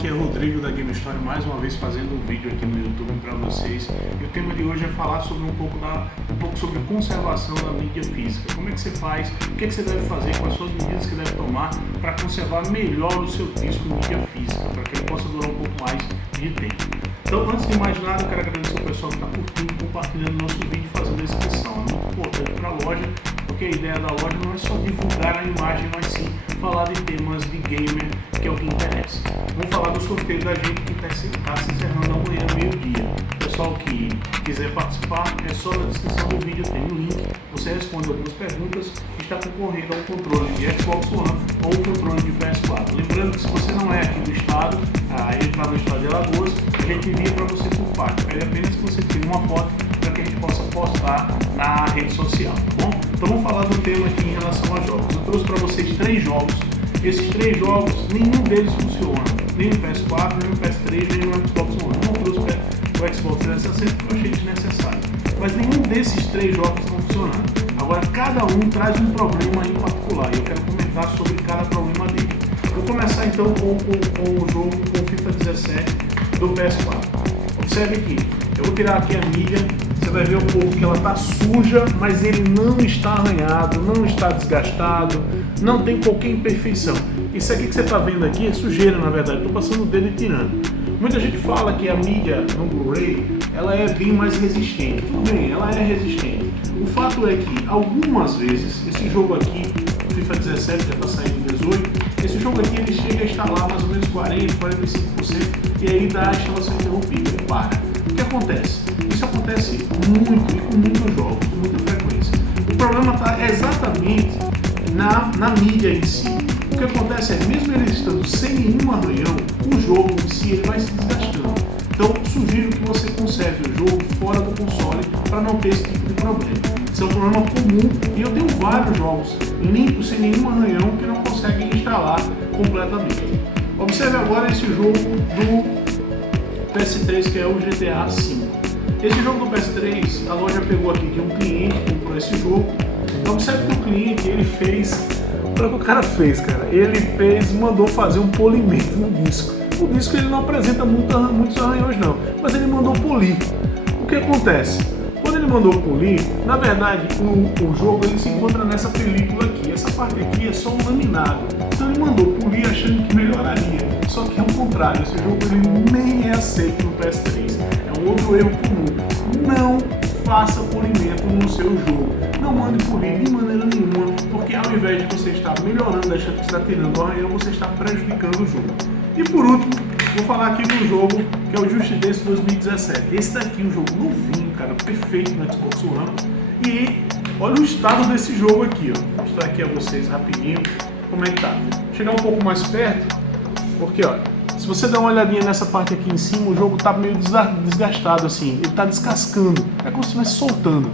aqui é Rodrigo da Game Story, mais uma vez fazendo um vídeo aqui no YouTube para vocês. E o tema de hoje é falar sobre um pouco sobre conservação da mídia física. Como é que você faz, o que você deve fazer, quais são as medidas que deve tomar para conservar melhor o seu disco em mídia física, para que ele possa durar um pouco mais de tempo. Então, antes de mais nada, eu quero agradecer ao pessoal que está curtindo, compartilhando nosso vídeo e fazendo a inscrição. É muito importante para a loja, porque a ideia da loja não é só divulgar a imagem, mas sim falar de temas de gamer, que é o que interessa. Vamos falar do sorteio da gente que está se encerrando amanhã, meio-dia. Pessoal que quiser participar, é só na descrição do vídeo, tem um link. Você responde algumas perguntas e está concorrendo ao controle de Xbox One ou o controle de PS4. Lembrando que se você não é aqui do estado, ele está no estado de Alagoas, a gente envia para você por parte. Pede apenas que você tire uma foto para que a gente possa postar na rede social, tá bom? Então vamos falar do tema aqui em relação a jogos. Eu trouxe para vocês 3 jogos. Esses 3 jogos, nenhum deles funciona. Nem no PS4, nem no PS3, nem no Xbox One. Eu não trouxe o Xbox 360 porque eu achei desnecessário. Mas nenhum desses 3 jogos estão funcionando. Agora, cada um traz um problema em particular e eu quero comentar sobre cada problema dele. Vou começar então com o jogo, com o FIFA 17 do PS4. Observe aqui, eu vou tirar aqui a mídia. Você vai ver um pouco que ela está suja, mas ele não está arranhado, não está desgastado, não tem qualquer imperfeição. Isso aqui que você está vendo aqui é sujeira, na verdade. Estou passando o dedo e tirando. Muita gente fala que a mídia no Blu-ray ela é bem mais resistente. Tudo bem, ela é resistente. O fato é que algumas vezes esse jogo aqui, o FIFA 17 já está saindo 18, esse jogo aqui ele chega a instalar mais ou menos 40, 45% e aí dá a instalação interrompida, ele para. O que acontece? Isso acontece muito e com muitos jogos, com muita frequência. O problema está exatamente na mídia em si. O que acontece é, mesmo ele estando sem nenhum arranhão, o jogo em si ele vai se desgastando. Então, sugiro que você conserve o jogo fora do console para não ter esse tipo de problema. Isso é um problema comum e eu tenho vários jogos limpos, sem nenhum arranhão, que não conseguem instalar completamente. Observe agora esse jogo do PS3, que é o GTA V. Esse jogo do PS3, a loja pegou aqui de um cliente que comprou esse jogo. Observe que o cliente, ele fez... Olha o que o cara fez, cara. Mandou fazer um polimento no disco. O disco ele não apresenta muitos arranhões não, mas ele mandou polir. O que acontece? Quando ele mandou polir, na verdade, o jogo ele se encontra nessa película aqui. Essa parte aqui é só um laminado. Então ele mandou polir achando que melhoraria. Só que é o contrário, esse jogo ele nem é aceito no PS3. É um outro erro comum. Não faça polimento no seu jogo. Não mande polir de maneira nenhuma, porque ao invés de você estar melhorando, achando que está tirando o arranhão, você está prejudicando o jogo. E por último, vou falar aqui do jogo que é o Just Dance 2017. Esse daqui é um jogo novinho, cara, perfeito no Xbox One. E olha o estado desse jogo aqui, ó. Vou mostrar aqui a vocês rapidinho como é que tá. Vou chegar um pouco mais perto, porque ó, se você der uma olhadinha nessa parte aqui em cima, o jogo tá meio desgastado assim, ele tá descascando, é como se estivesse soltando.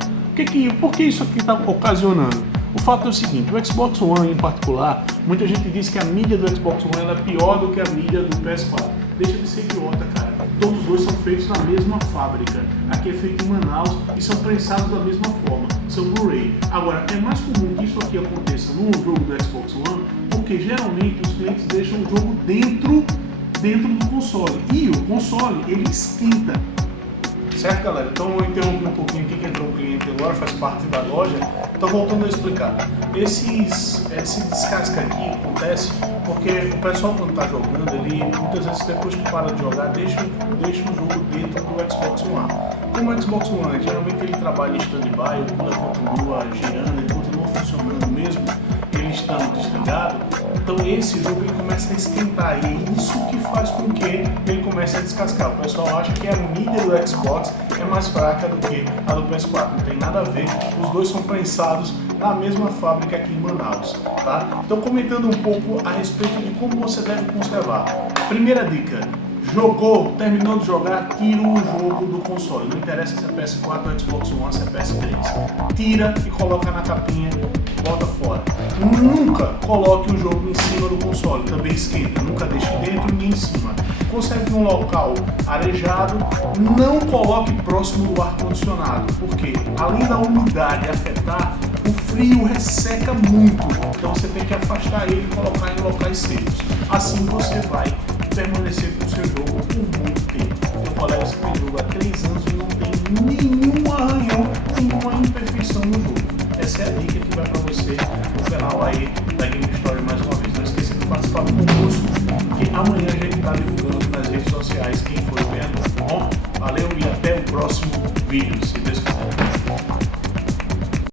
Por que isso aqui está ocasionando? O fato é o seguinte, o Xbox One em particular, muita gente diz que a mídia do Xbox One ela é pior do que a mídia do PS4. Deixa de ser idiota, cara. Todos os dois são feitos na mesma fábrica. Aqui é feito em Manaus e são prensados da mesma forma. São Blu-ray. Agora, é mais comum que isso aqui aconteça no jogo do Xbox One, porque geralmente os clientes deixam o jogo dentro do console. E o console, ele esquenta. Certo, galera? Então eu interrompi um pouquinho aqui que entrou um cliente agora, faz parte da loja. Então voltando a explicar. Esse descasque aqui acontece porque o pessoal quando está jogando, ele muitas vezes depois que para de jogar, deixa o jogo dentro do Xbox One. Como o Xbox One, geralmente ele trabalha em stand-by, o cooler continua girando, ele continua funcionando mesmo, ele estando desligado. Então esse jogo ele começa a esquentar e é isso que faz com que ele comece a descascar. O pessoal acha que a mídia do Xbox é mais fraca do que a do PS4, não tem nada a ver, os dois são prensados na mesma fábrica aqui em Manaus, tá? Então comentando um pouco a respeito de como você deve conservar. Primeira dica, jogou, terminou de jogar, tira o jogo do console, não interessa se é PS4 ou Xbox One, se é PS3, tira e coloca na capinha, bota fora. Nunca coloque o jogo em cima do console, também esquenta, nunca deixe dentro nem em cima. Conserve um local arejado, não coloque próximo do ar-condicionado, porque além da umidade afetar, o frio resseca muito, então você tem que afastar ele e colocar em locais secos. Assim você vai permanecer para você no canal aí da Game Story mais uma vez. Não esqueça de participar do concurso, que amanhã a gente está divulgando nas redes sociais quem foi o ganhador, tá bom? Valeu e até o próximo vídeo.